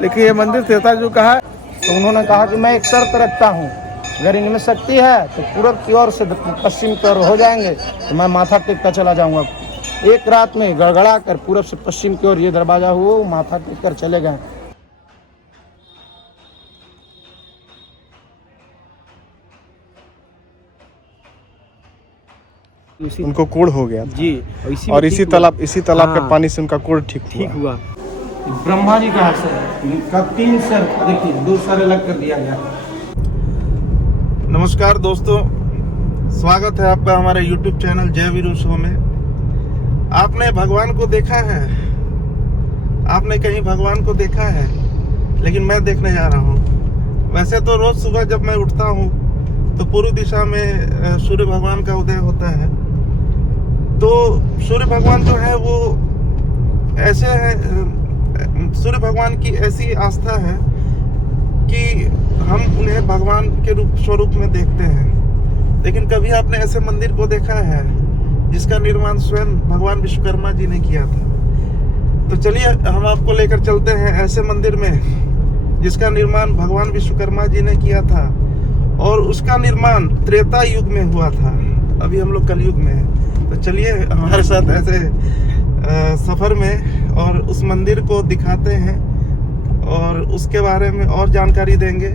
लेकिन ये मंदिर त्रेता युग का है। तो उन्होंने कहा कि मैं एक शर्त रखता हूँ, अगर इनमें शक्ति है तो पूरब की ओर से पश्चिम की ओर हो जाएंगे तो मैं माथा टेकता चला जाऊंगा। एक रात में गड़गड़ा कर पूरब से पश्चिम की ओर ये दरवाजा हुआ, माथा टेक कर चले गए। उनको कोढ़ हो गया था। जी, और इसी तालाब के पानी से उनका कोढ़ ठीक हुआ। ब्रह्मा जी का का 3 सर, देखिए 2 सर अलग कर दिया गया। नमस्कार दोस्तों, स्वागत है आपका हमारे YouTube चैनल जय वीरू शो में। आपने भगवान को देखा है? आपने कहीं भगवान को देखा है? लेकिन मैं देखने जा रहा हूँ। वैसे तो रोज सुबह जब मैं उठता हूँ तो पूर्व दिशा में सूर्य भगवान का उदय होता है। तो सूर्य भगवान जो है वो ऐसे है, सूर्य भगवान की ऐसी आस्था है कि हम उन्हें भगवान के स्वरूप में देखते हैं। लेकिन कभी आपने ऐसे मंदिर को देखा है जिसका निर्माण स्वयं भगवान विश्वकर्मा जी ने किया था? तो चलिए हम आपको लेकर चलते हैं ऐसे मंदिर में जिसका निर्माण भगवान विश्वकर्मा जी ने किया था, और उसका निर्माण त्रेता युग में हुआ था। अभी हम लोग कलयुग में हैं। तो चलिए हमारे साथ ऐसे सफर में और उस मंदिर को दिखाते हैं और उसके बारे में और जानकारी देंगे।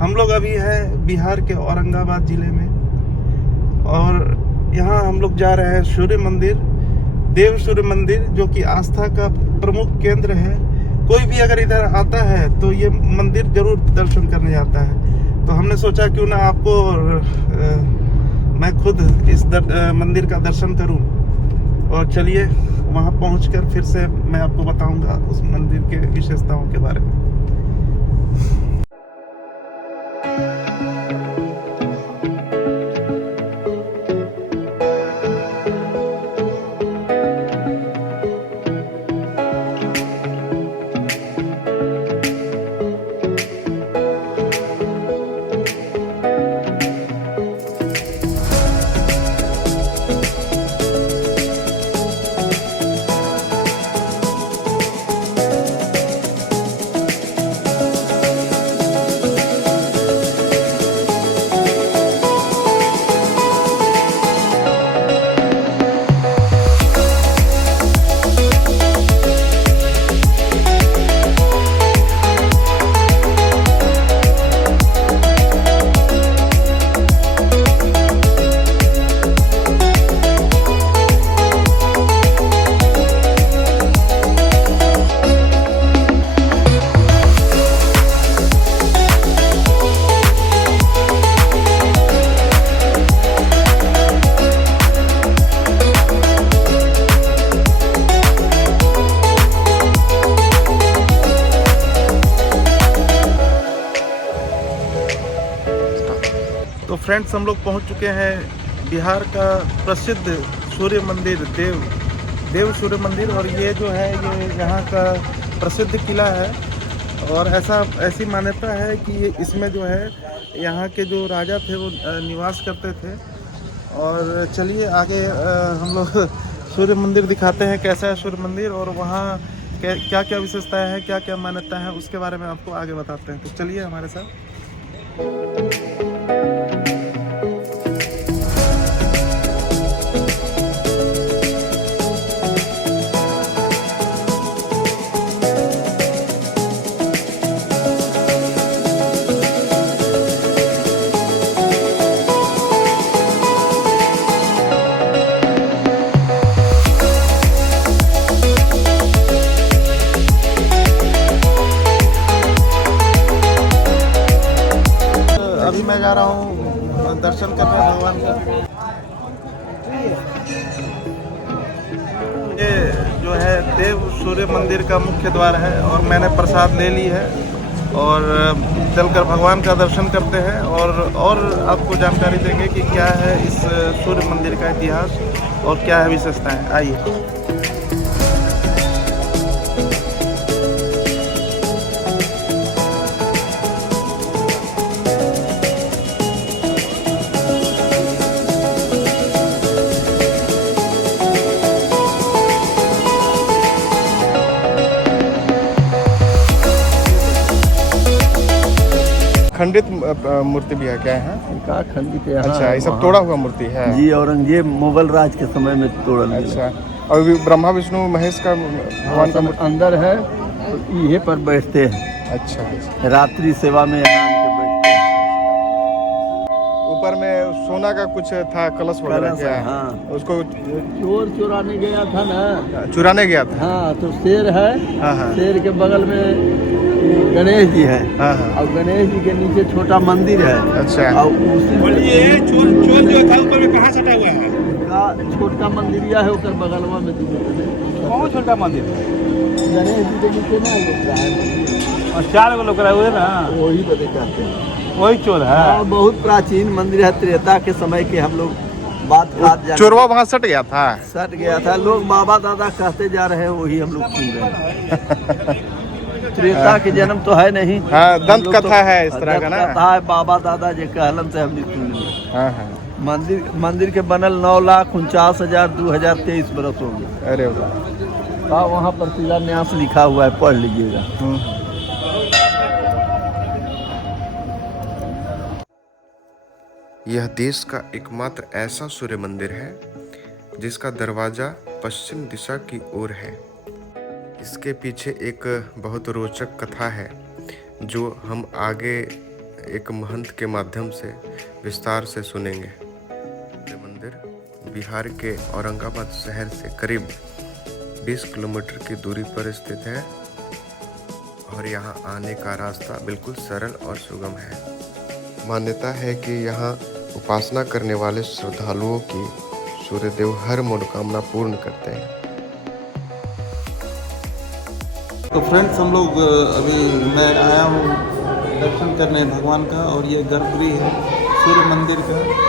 हम लोग अभी है बिहार के औरंगाबाद जिले में, और यहाँ हम लोग जा रहे हैं सूर्य मंदिर, देव सूर्य मंदिर, जो कि आस्था का प्रमुख केंद्र है। कोई भी अगर इधर आता है तो ये मंदिर जरूर दर्शन करने जाता है। तो हमने सोचा क्यों ना आपको मैं खुद इस मंदिर का दर्शन करूं। और चलिए वहां पहुंचकर फिर से मैं आपको बताऊंगा उस मंदिर के विशेषताओं के बारे में। तो फ्रेंड्स, हम लोग पहुंच चुके हैं बिहार का प्रसिद्ध सूर्य मंदिर देव सूर्य मंदिर। और ये जो है ये यहाँ का प्रसिद्ध किला है, और ऐसी मान्यता है कि इसमें जो है यहाँ के जो राजा थे वो निवास करते थे। और चलिए आगे हम लोग सूर्य मंदिर दिखाते हैं कैसा है सूर्य मंदिर, और वहाँ क्या क्या विशेषताएं हैं, क्या क्या मान्यता है, उसके बारे में आपको आगे बताते हैं। तो चलिए हमारे साथ। अभी मैं जा रहा हूँ दर्शन करने भगवान का। ये जो है देव सूर्य मंदिर का मुख्य द्वार है, और मैंने प्रसाद ले ली है, और चलकर भगवान का दर्शन करते हैं और आपको जानकारी देंगे कि क्या है इस सूर्य मंदिर का इतिहास और क्या है विशेषताएं। आइए। खंडित मूर्ति भी है क्या है? का खंडित है। अच्छा, ये सब तोड़ा हुआ मूर्ति है जी, औरंगजेब मुगल राज के समय में तोड़ा गया। अच्छा, और ब्रह्मा विष्णु महेश का भगवान का मूर्ति अंदर है, ये पर बैठते हैं। अच्छा, अच्छा। रात्रि सेवा में यहाँ आके बैठते हैं। ऊपर में सोना का कुछ था, कलश वगैरह क्या? हाँ, उसको चोर चुराने गया था ना, चुराने गया था। हाँ, तो शेर है। हाँ, हाँ। शेर के बगल में गणेश जी है। हाँ, हाँ। और गणेश जी के नीचे छोटा मंदिर है। अच्छा, और उसी चोर जो था ऊपर में कहाँ सटा हुआ है? का छोटा मंदिरिया है, उधर बगलवा में कौन छोटा मंदिर? गणेश जी के नीचे ना लोग है। और 4 गो लोग रहे हुए ना, वही बदे कहते हैं। वही चोर है। हाँ, बहुत प्राचीन मंदिर है, त्रेता के समय के। हम लोग बात जान चोरवा वहाँ सट गया था। सट गया था। लोग बाबा दादा कहते जा रहे हैं, वही हम लोग सुन रहे हैं। त्रेता के जन्म तो है नहीं। हाँ, दंत हम लोग कथा है इस तरह का ना। दंत कथा है, बाबा दादा जे कहलन से हम लोग सुन रहे। हाँ, हाँ। मंदिर के बनल 9,49,000 2023 बरस हो गया। अरे वाह। हाँ, वहाँ पर शिलान्यास लिखा हुआ है, पढ़ लीजिएगा। यह देश का एकमात्र ऐसा सूर्य मंदिर है जिसका दरवाजा पश्चिम दिशा की ओर है। इसके पीछे एक बहुत रोचक कथा है जो हम आगे एक महंत के माध्यम से विस्तार से सुनेंगे। यह मंदिर बिहार के औरंगाबाद शहर से करीब 20 किलोमीटर की दूरी पर स्थित है और यहाँ आने का रास्ता बिल्कुल सरल और सुगम है। मान्यता है कि यहाँ उपासना करने वाले श्रद्धालुओं की सूर्यदेव हर मनोकामना पूर्ण करते हैं। तो फ्रेंड्स, हम लोग अभी मैं आया हूँ दर्शन करने भगवान का, और ये गर्भगृह है सूर्य मंदिर का।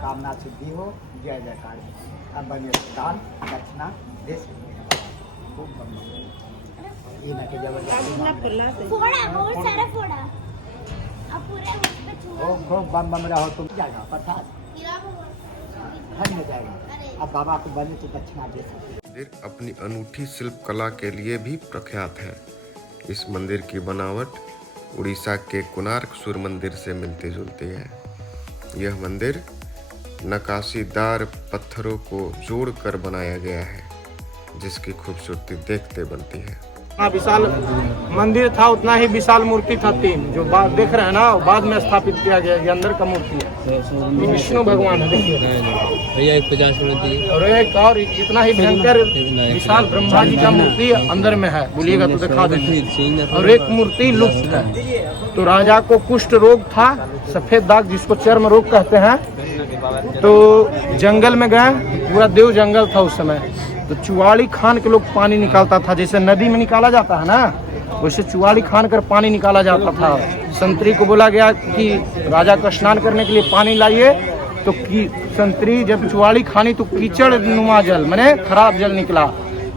कामना सिद्धि हो, जय जयकार। अब बने दान दक्षिणा दे खूब ये ना के जबरदस्ती फोड़ा बहुत सारा फोड़ा। अब पूरे उस पे छुआ। ओम खूब बम बम रहो तुम जाएगा प्रसाद धन में जाएगा। अब बाबा को बने तो दक्षिणा दे सकते। मंदिर अपनी अनूठी शिल्प कला के लिए भी प्रख्यात है। इस मंदिर की बनावट उड़ीसा के कोणार्क सूर्य मंदिर से मिलती जुलती है। यह मंदिर नक्काशीदार पत्थरों को जोड़कर बनाया गया है जिसकी खूबसूरती देखते बनती है। विशाल मंदिर था, उतना ही विशाल मूर्ति था 3 जो बाद देख रहे हैं ना, बाद में स्थापित किया गया। ये अंदर का मूर्ति है, ये विष्णु भगवान है। देखिए भैया एक 50 मिनट दिए। और एक और इतना ही भयंकर विशाल ब्रह्मा जी का मूर्ति अंदर में है। बोलिएगा तो दिखा देंगे। और एक मूर्ति लुप्त है। तो राजा को कुष्ठ रोग था, सफेद दाग जिसको चर्म रोग कहते हैं। तो जंगल में गए, पूरा देव जंगल था उस समय। तो चुवाड़ी खान के लोग पानी निकालता था, जैसे नदी में निकाला जाता है ना, वैसे चुवाड़ी खान कर पानी निकाला जाता था। संतरी को बोला गया कि राजा को स्नान करने के लिए पानी लाइए। तो संतरी जब चुवाड़ी खानी तो कीचड़ नुमा जल माने खराब जल निकला।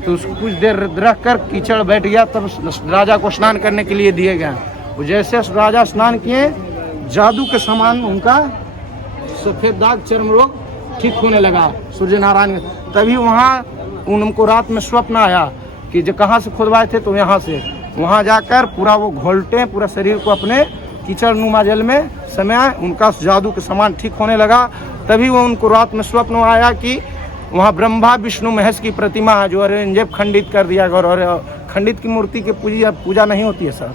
तो उसको कुछ देर रख कर कीचड़ बैठ गया, तब राजा को स्नान करने के लिए दिए गए। जैसे राजा स्नान किए, जादू के समान उनका सफेद दाग चर्म रोग ठीक होने लगा सूर्य नारायण। तभी वहाँ उनको रात में स्वप्न आया कि जो कहाँ से खुदवाए थे, तो यहाँ से। वहाँ जाकर पूरा वो घोलटे पूरा शरीर को अपने कीचड़ नुमा जल में समय उनका जादू के समान ठीक होने लगा। तभी वो उनको रात में स्वप्न आया कि वहाँ ब्रह्मा विष्णु महेश की प्रतिमा है जो औरंगजेब खंडित कर दिया गया। और खंडित की मूर्ति की पूजा नहीं होती है सर,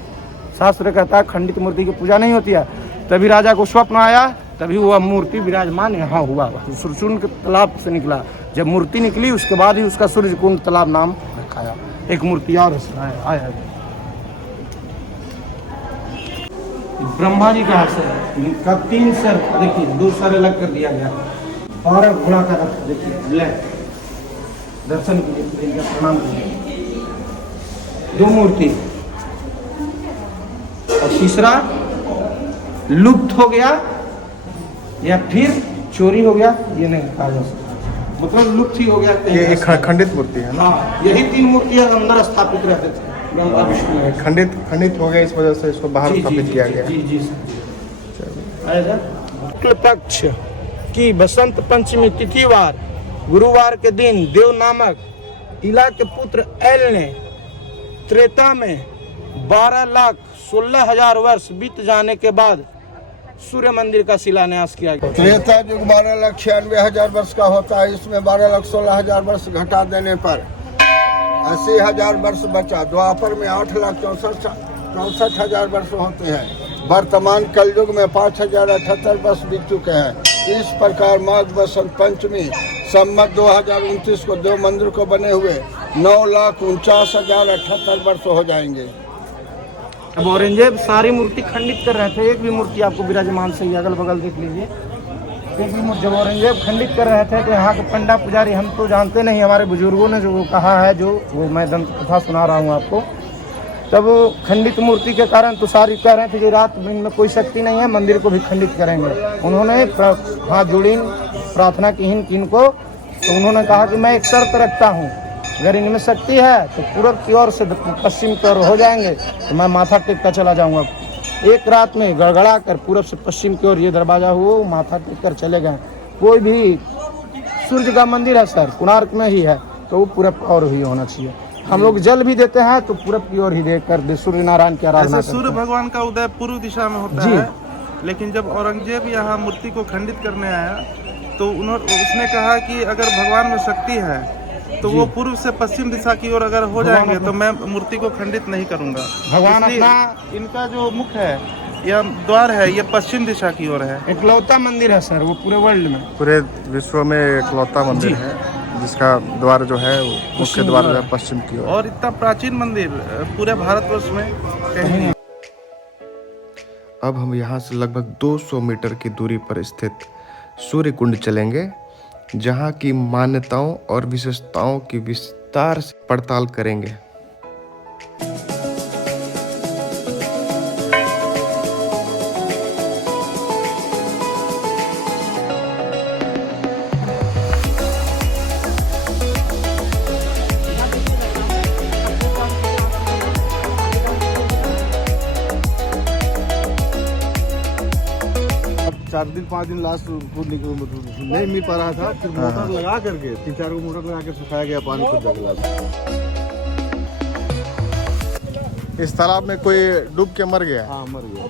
शास्त्र कहता है खंडित मूर्ति की पूजा नहीं होती है। तभी राजा को स्वप्न आया, तभी वह मूर्ति विराजमान यहाँ हुआ। सूर्यकुंड के तालाब से निकला। जब मूर्ति निकली उसके बाद ही उसका सूर्यकुंड तालाब नाम रखाया। एक मूर्ति और आया ब्रह्मा जी का का 3 सर, देखिए 2 सर अलग कर दिया गया। और घोड़ा का रथ देखिए ब्लैक, दर्शन के लिए प्रणाम कीजिए। 2 मूर्ति। और तीसरा लुप्त हो गया या फिर चोरी हो गया, ये नहीं कहा जा सकता, मतलब लुप्त ही हो गया। ये एक खंडित मूर्ति है ना। हाँ, यही 3 मूर्तियां अंदर स्थापित रहते थे। खंडित हो गया, इस वजह से इसको बाहर स्थापित किया गया। जी जी शुक्ल पक्ष की बसंत पंचमी तिथिवार गुरुवार के दिन देव नामक इला के पुत्र एल ने त्रेता में 12,16,000 वर्ष बीत जाने के बाद सूर्य मंदिर का शिलान्यास किया गया। त्रेता युग 12,96,000 वर्ष का होता है, इसमें 12,16,000 वर्ष घटा देने पर 80,000 वर्ष बचा। द्वापर में 8,64,000 वर्ष होते हैं। वर्तमान कलयुग में 5,078 वर्ष बीत चुके हैं। इस प्रकार माघ बसंत पंचमी संवत 2029 को देव मंदिर को बने हुए 9,49,078 वर्ष हो जाएंगे। अब औरंगजेब सारी मूर्ति खंडित कर रहे थे, एक भी मूर्ति आपको विराजमान सही अगल बगल देख लीजिए, एक भी मूर्ति। जब औरंगजेब खंडित कर रहे थे तो यहाँ के पंडा पुजारी, हम तो जानते नहीं, हमारे बुजुर्गों ने जो कहा है, जो वो मैं दंत कथा सुना रहा हूँ आपको, तब खंडित मूर्ति के कारण तो सारी कह रहे थे कि रात दिन में कोई शक्ति नहीं है, मंदिर को भी खंडित करेंगे। उन्होंने हाथ जोड़ी प्रार्थना की किनको, तो उन्होंने कहा कि मैं एक शर्त रखता हूँ, अगर इनमें शक्ति है तो पूरब की ओर से पश्चिम की ओर हो जाएंगे तो मैं माथा टेक कर चला जाऊंगा। एक रात में गड़गड़ा कर पूरब से पश्चिम की ओर ये दरवाजा हुआ, माथा टेक कर चले गए। कोई भी सूर्य का मंदिर है सर, कोणार्क में ही है, तो वो पूरब की ओर ही होना चाहिए। हम लोग जल भी देते हैं तो पूरब की ओर ही देकर सूर्य नारायण की आराधना करते हैं। सूर्य भगवान का उदय पूर्व दिशा में होता है, लेकिन जब औरंगजेब यहाँ मूर्ति को खंडित करने आया तो उसने कहा कि अगर भगवान में शक्ति है तो वो पूर्व से पश्चिम दिशा की ओर अगर हो जाएंगे तो मैं मूर्ति को खंडित नहीं करूंगा। भगवान अपना, इनका जो मुख है या द्वार है ये पश्चिम दिशा की ओर है। इकलौता मंदिर है सर वो पूरे वर्ल्ड में, पूरे विश्व में इकलौता मंदिर है जिसका द्वार जो है मुख्य द्वार जो है पश्चिम की ओर। और इतना प्राचीन मंदिर पूरे भारतवर्ष में कहीं नहीं। अब हम यहाँ से लगभग 200 मीटर की दूरी पर स्थित सूर्य कुंड चलेंगे, जहाँ की मान्यताओं और विशेषताओं की विस्तार से पड़ताल करेंगे। चार दिन 5 दिन लास्ट नहीं मिल पा रहा था, फिर मोटर लगा करके 3-4 को मोटर लगा के सुखाया गया, पानी खुद जाके। इस तालाब में कोई डूब के मर गया? हाँ मर गया,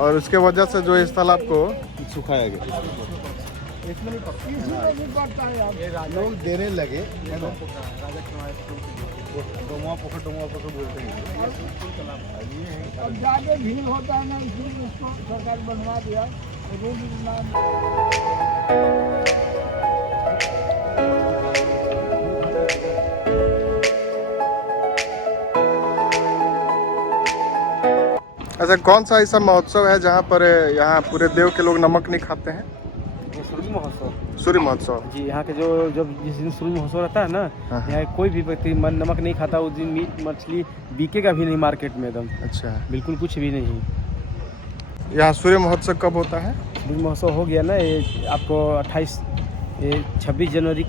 और उसके वजह से जो इस तालाब को सुखाया गया। लोग देने लगे, डोमा पोखर बोलते हैं। अब ज्यादा भीड़ होता है ना, इसलिए उसको सरकार बनवा दिया। अच्छा, कौन सा ऐसा महोत्सव है जहाँ पर यहाँ पूरे देव के लोग नमक नहीं खाते हैं? सूर्य महोत्सव। सूर्य महोत्सव जी, यहाँ के जो जब जिस दिन सूर्य महोत्सव रहता है ना, यहाँ कोई भी व्यक्ति नमक नहीं खाता। उस दिन मीट मछली बिकेगा भी नहीं मार्केट में, एकदम अच्छा, बिल्कुल कुछ भी नहीं। यहाँ सूर्य महोत्सव कब होता है? सूर्य महोत्सव हो गया ना, ये आपको 26 जनवरी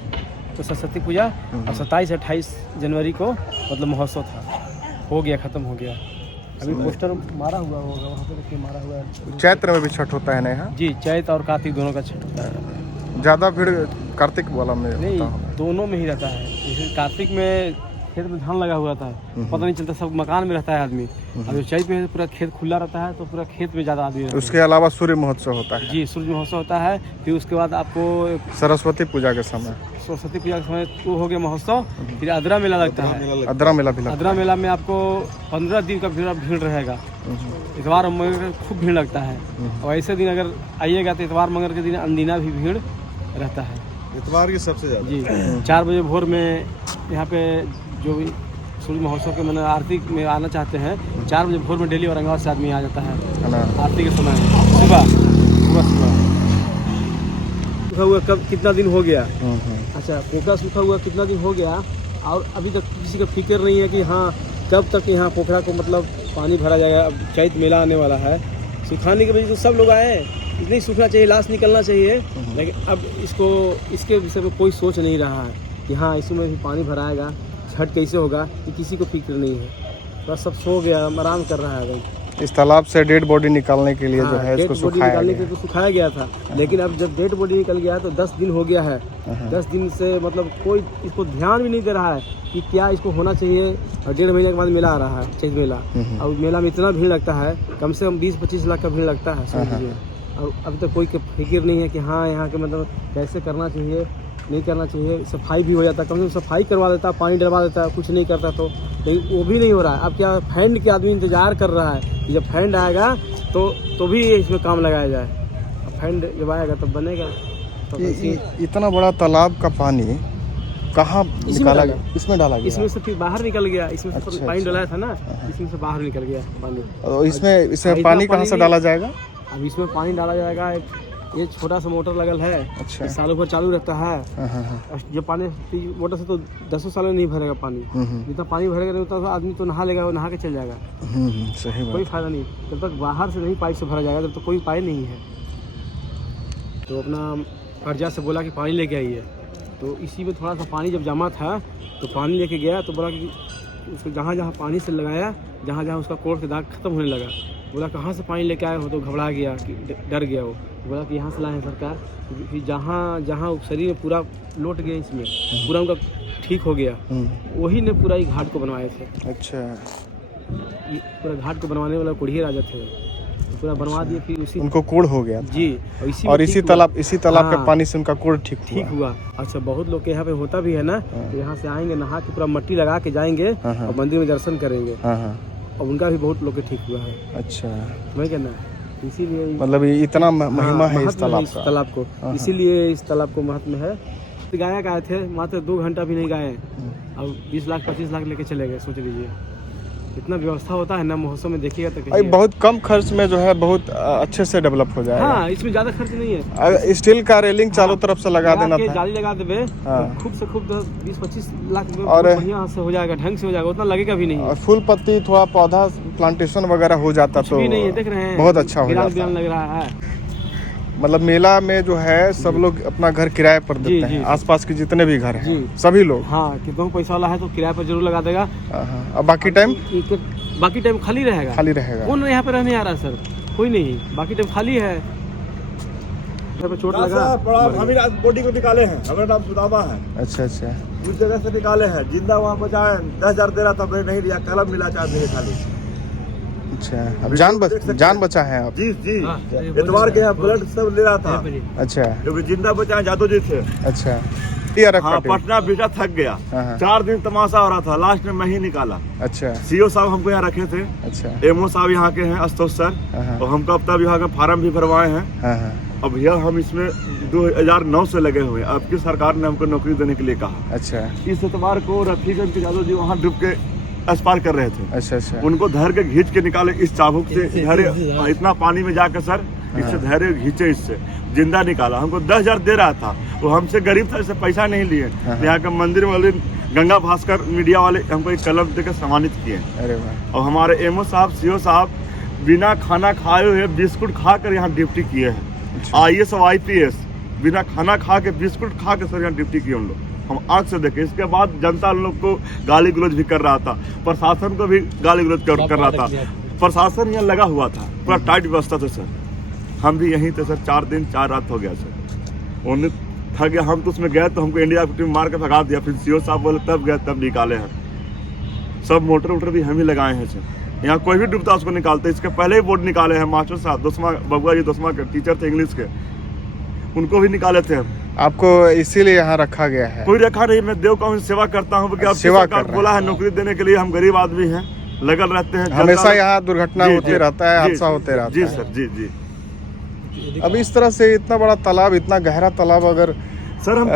तो सरस्वती पूजा, और 27-28 जनवरी को मतलब महोत्सव था, हो गया, खत्म हो गया। अभी पोस्टर मारा हुआ होगा वहाँ पे, देखिए मारा हुआ है। चैत्र में भी छठ होता है ना यहाँ? जी, चैत और कार्तिक दोनों का छठ होता है। ज़्यादा भीड़ कार्तिक वाला में नहीं, होता है? दोनों में ही रहता है। जैसे कार्तिक में खेत में धान लगा हुआ था, पता नहीं चलता, सब मकान में रहता है आदमी। और जो चैत में पूरा खेत खुला रहता है, तो पूरा खेत में ज़्यादा आदमी रहता है। उसके अलावा सूर्य महोत्सव होता है? जी, सूर्य महोत्सव होता है। फिर उसके बाद आपको सरस्वती पूजा के समय, सरस्वती पूजा के समय वो हो गया महोत्सव। फिर अदरा मेला लगता है। अदरा मेला भी लगता अदरा मेला में आपको 15 दिन का भीड़ रहेगा। इतवार और मंगल खूब भीड़ लगता है। और ऐसे दिन अगर आइएगा तो इतवार मंगल के दिन अंदिना भी भीड़ रहता है। इतवार की सबसे ज्यादा। जी, 4 बजे भोर में यहाँ पे जो भी सूर्य महोत्सव के मैंने आरती में आना चाहते हैं, 4 बजे भोर में डेली औरंगाबाद से आदमी आ जाता है ना? आरती के समय सुबह सूखा हुआ कब कितना दिन हो गया। अच्छा, पोखरा सूखा हुआ कितना दिन हो गया, और अभी तक किसी का फिक्र नहीं है कि हाँ कब तक यहाँ पोखरा को मतलब पानी भरा जाएगा। अब चैत मेला आने वाला है, सुखाने के वजह से सब लोग आए, नहीं सूखना चाहिए, लाश निकलना चाहिए। लेकिन अब इसके विषय में कोई सोच नहीं रहा है कि हाँ इसमें भी पानी भराएगा, छठ कैसे होगा, ये किसी को फिक्र नहीं है। बस सब सो गया, आराम कर रहा है अभी। इस तालाब से डेड बॉडी निकालने के लिए जो है डेड इसको बॉडी सुखाया निकालने गया। के लिए तो सुखाया गया था, लेकिन अब जब डेड बॉडी निकल गया तो 10 दिन हो गया है। 10 दिन से मतलब कोई इसको ध्यान भी नहीं दे रहा है कि क्या इसको होना चाहिए। और 1.5 महीने के बाद मेला आ रहा है, चैत मेला। और मेला में इतना भीड़ लगता है, कम से कम 20-25 लाख का भीड़ लगता है, समझ लीजिए। और अभी तक कोई फिक्र नहीं है कि हाँ यहाँ के मतलब कैसे करना चाहिए, नहीं करना चाहिए। सफाई भी हो जाता है, कम से कम सफाई करवा देता, पानी डलवा देता, कुछ नहीं करता तो वो भी नहीं हो रहा है। अब क्या फंड के आदमी इंतजार कर रहा है कि जब फंड आएगा तो भी इसमें काम लगाया जाए। अब फंड जब आएगा तब बनेगा। तो इतना बड़ा तालाब का पानी कहाँ निकाला गया? इसमें डाला गया? इसमें से फिर बाहर निकल गया। इसमें से अच्छा, पानी डलाया था ना, इसमें से बाहर निकल गया पानी। और इसमें पानी कहाँ से डाला जाएगा? अब इसमें पानी डाला जाएगा, ये छोटा सा मोटर लगल है। अच्छा। सालों भर चालू रहता है। जो पानी मोटर से तो 10 सालों नहीं भरेगा पानी। जितना पानी भरेगा उतना आदमी तो नहा लेगा, वो नहा के चल जाएगा। सही बात। कोई फायदा नहीं, जब तक बाहर से नहीं पाइप से भरा जाएगा तब तक कोई उपाय नहीं है। तो अपना कर्जा से बोला कि पानी लेके आइए, तो इसी में थोड़ा सा पानी जब जमा था तो पानी लेके गया तो बोला कि उसको जहाँ जहाँ पानी से लगाया, जहाँ जहाँ उसका कोड़ के दाग खत्म होने लगा। बोला कहाँ से पानी लेके आए हो? तो घबरा गया, कि डर गया वो। बोला कि यहाँ से लाए हैं सरकार। फिर जहाँ जहाँ शरीर में पूरा लौट गया, इसमें पूरा उनका ठीक हो गया। वही ने पूरा ही घाट को बनवाए थे। अच्छा। पूरा घाट को बनवाने वाला कुड़िए राजा थे, तो पूरा बनवा दिए। फिर उसी उनको कोड़ हो गया था। जी, और इसी तालाब के पानी से उनका कोड़ ठीक हुआ। अच्छा, बहुत लोग के यहाँ पे होता भी है ना, तो यहाँ से आएंगे, नहा के पूरा मिट्टी लगा के जाएंगे और मंदिर में दर्शन करेंगे। और उनका भी बहुत लोग के ठीक हुआ है। अच्छा, मैं कहना इसीलिए मतलब इतना महिमा है इस तालाब को, इसीलिए इस तालाब को महत्व है। गाया गए थे, मात्र 2 घंटा भी नहीं गाए, अब 20 लाख 25 लाख लेके चले गए। सोच लीजिए इतना व्यवस्था होता है ना, महोत्सव में देखिएगा तो बहुत कम खर्च में जो है बहुत अच्छे से डेवलप हो जाएगा। हाँ, इसमें ज्यादा खर्च नहीं है। स्टील का रेलिंग चारों तरफ से लगा देना था, जाली लगा देवे, खूब से खूब 20-25 लाख में और बढ़िया से हो जाएगा, ढंग से हो जाएगा, उतना लगेगा भी नहीं। और फूल पत्ती थोड़ा पौधा प्लांटेशन वगैरह हो जाता तो नहीं है, देख रहे हैं बहुत अच्छा हो जाता। लग रहा है। मतलब मेला में जो है सब लोग अपना घर किराए पर देते हैं, आसपास के जितने भी घर हैं सभी लोग। हाँ, कितना पैसा वाला है तो किराए पर जरूर लगा देगा। और बाकी टाइम खाली रहेगा। कौन यहाँ पे रहने आ रहा है सर? कोई नहीं, बाकी टाइम खाली है। चोट लगा, हम बॉडी को निकाले हैं, हमारा नाम सुदामा है। अच्छा। उस जगह से निकाले हैं, जिंदा वहाँ बचाए। 10,000 दे रहा था, मैंने नहीं दिया, कलम मिला चार मेरे खाली। अच्छा, अब जान बचा है आप? जी, एतवार के ब्लड सब ले रहा था। अच्छा, जो जिंदा बचाए जादू जी थे। अच्छा। हाँ, पटना बेटा थक गया। 4 दिन तमाशा हो रहा था, लास्ट में मैं ही निकाला। अच्छा। सीओ साहब हमको यहाँ रखे थे। अच्छा। एमओ साहब यहाँ के हैं, आशुतोष सर, और हमको अब विभाग में फार्म भी भरवाए हैं। अब भैया हम इसमें 2009 से लगे हुए हैं। अब की सरकार ने हमको नौकरी देने के लिए कहा। अच्छा। इस एतवार को रफीगंज के जादू जी वहाँ डूब के अस्पार कर रहे थे। अच्छा। उनको धैर्य के घींच के निकाले, इस चाबुक से धैर्य इतना पानी में जाकर सर इससे धैर्य घींचे, इससे जिंदा निकाला। हमको 10,000 दे रहा था, वो हमसे गरीब था, इससे पैसा नहीं लिए। यहाँ के मंदिर वाले गंगा भास्कर मीडिया वाले हमको एक कलम देकर सम्मानित किए। और हमारे एमओ साहब, सीओ साहब बिना खाना खाए हुए बिस्कुट खा कर यहाँ ड्यूटी किए हैं। IAS और IPS बिना खाना खा के बिस्कुट खा के सर यहाँ ड्यूटी किए उन लोग, हम आँख से देखे। इसके बाद जनता लोग को गाली गलौज भी कर रहा था, प्रशासन को भी गाली गलौज कर रहा था। प्रशासन यहाँ लगा हुआ था, पूरा टाइट व्यवस्था था सर। हम भी यहीं थे सर, 4 दिन 4 रात हो गया सर। उन्हें थक गया, हम तो उसमें गए तो हमको इंडिया की टीम मार के भगा दिया। फिर सीओ साहब बोले तब गए, तब निकाले हैं। सब मोटर भी हम ही लगाए हैं सर। यहाँ कोई भी डूबता उसको निकालते। इसके पहले ही बोर्ड निकाले हैं मास्टर साहब, 10वां बबुआ जी 10वां के टीचर थे इंग्लिश के, उनको भी निकाले थे हम। आपको इसीलिए यहाँ रखा गया है? कोई रखा नहीं, मैं देव का सेवा करता हूँ। सेवा बोला है नौकरी देने के लिए, हम गरीब आदमी हैं, लगल रहते हैं। हमेशा यहाँ दुर्घटना होते रहता है, हादसा होते रहता है। जी सर, जी। अब इस तरह से इतना बड़ा तालाब, इतना गहरा तालाब अगर सर हम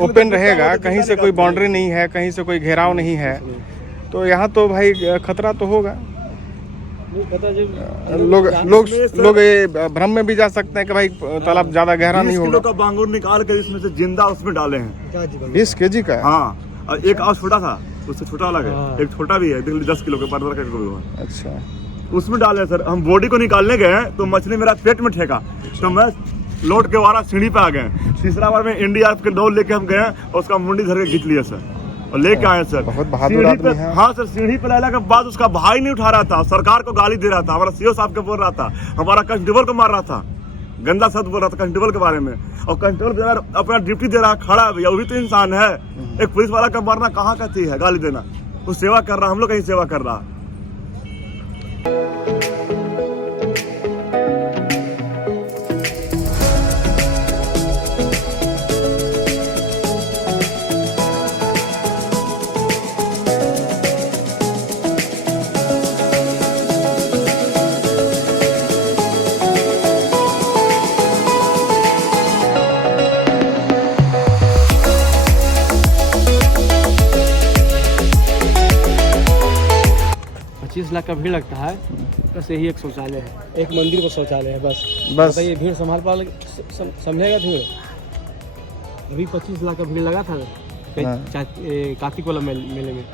ओपन रहेगा, कहीं से कोई बाउंड्री नहीं है, कहीं से कोई घेराव नहीं है, तो यहाँ तो भाई खतरा तो होगा। लोग ये भ्रम में भी जा सकते हैं कि भाई तालाब ज्यादा गहरा नहीं होगा। 20 किलो का बांगुर निकाल कर इसमें से जिंदा उसमें डाले हैं। 20 kg का? हाँ, और एक और छोटा था, उससे छोटा अलग है, एक छोटा भी है, 10 किलो का। अच्छा, उसमें डाले सर। हम बॉडी को निकालने गए तो मछली मेरा पेट में ठेका, तो मैं लौट के वारा सीढ़ी पे आ गए। तीसरा बार में NDRF के डोल लेके हम गए और उसका मुंडी धर के खींच लिया सर। और लेके आए सर। बहुत बहादुर सीढ़ी आदमी पे- है। हाँ सर, सीढ़ी पे लाने के बाद उसका भाई नहीं उठा रहा था, सरकार को गाली दे रहा था, हमारा सीओ साहब को बोल रहा था, हमारा कांस्टेबल को मार रहा था, गंदा शब्द बोल रहा था कांस्टेबल के बारे में। और कांस्टेबल बेचारा अपना ड्यूटी दे रहा, खड़ा है भैया, वो भी तो इंसान है। एक पुलिस वाला का मारना कहाँ का चीज है, गाली देना? वो सेवा कर रहा, हम लोग कहीं सेवा कर रहा। लाख का भीड़ लगता है, बस यही एक शौचालय है, एक मंदिर पर शौचालय है बस। बस ये भीड़ संभाल पा समझेगा भीड़? अभी 25 लाख का भीड़ लगा था हाँ। कार्तिक वाला मेले में।